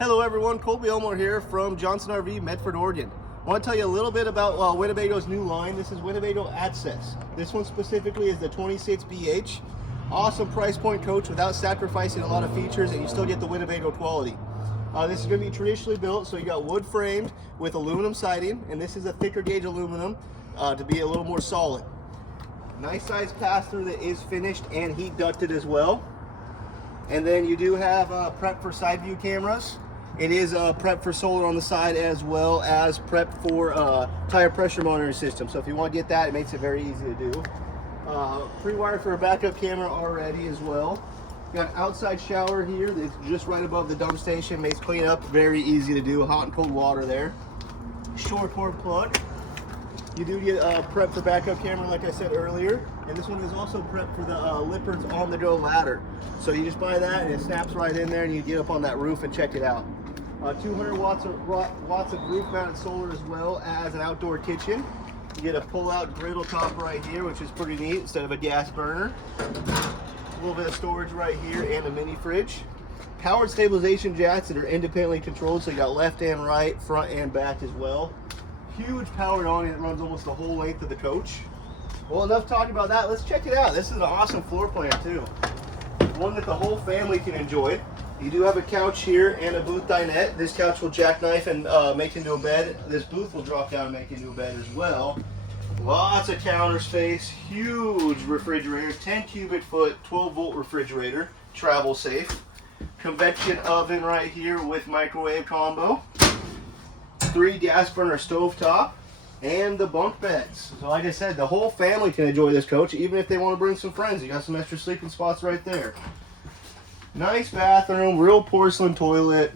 Hello everyone, Colby Elmore here from Johnson RV, Medford, Oregon. I want to tell you a little bit about Winnebago's new line. This is Winnebago Access. This one specifically is the 26BH. Awesome price point coach without sacrificing a lot of features, and you still get the Winnebago quality. This is going to be traditionally built, so you got wood framed with aluminum siding, and this is a thicker gauge aluminum to be a little more solid. Nice size pass-through that is finished and heat ducted as well. And then you do have prep for side view cameras. It is prep for solar on the side, as well as prep for tire pressure monitoring system. So if you want to get that, it makes it very easy to do. Pre-wired for a backup camera already as well. Got an outside shower here that's just right above the dump station. Makes cleanup very easy to do. Hot and cold water there. Short cord plug. You do get prep for backup camera, like I said earlier, and this one is also prep for the Lippard's on-the-go ladder. So you just buy that and it snaps right in there, and you get up on that roof and check it out. 200 watts of roof-mounted solar, as well as an outdoor kitchen. You get a pull-out griddle top right here, which is pretty neat instead of a gas burner. A little bit of storage right here and a mini fridge. Powered stabilization jacks that are independently controlled, so you got left and right, front and back as well. Huge powered awning that runs almost the whole length of the coach. Well, enough talking about that. Let's check it out. This is an awesome floor plan too. One that the whole family can enjoy. You do have a couch here and a booth dinette. This couch will jackknife and make into a bed. This booth will drop down and make into a bed as well. Lots of counter space. Huge refrigerator. 10 cubic foot, 12 volt refrigerator. Travel safe. Convection oven right here with microwave combo. 3 gas burner stovetop, and the bunk beds. So like I said, the whole family can enjoy this coach, even if they want to bring some friends. You got some extra sleeping spots right there. Nice bathroom, real porcelain toilet,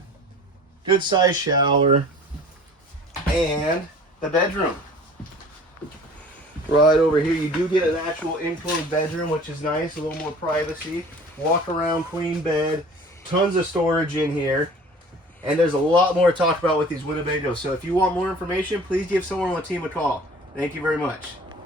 good size shower, and the bedroom. Right over here, you do get an actual enclosed bedroom, which is nice, a little more privacy. Walk around, queen bed, tons of storage in here. And there's a lot more to talk about with these Winnebagos. So if you want more information, please give someone on the team a call. Thank you very much.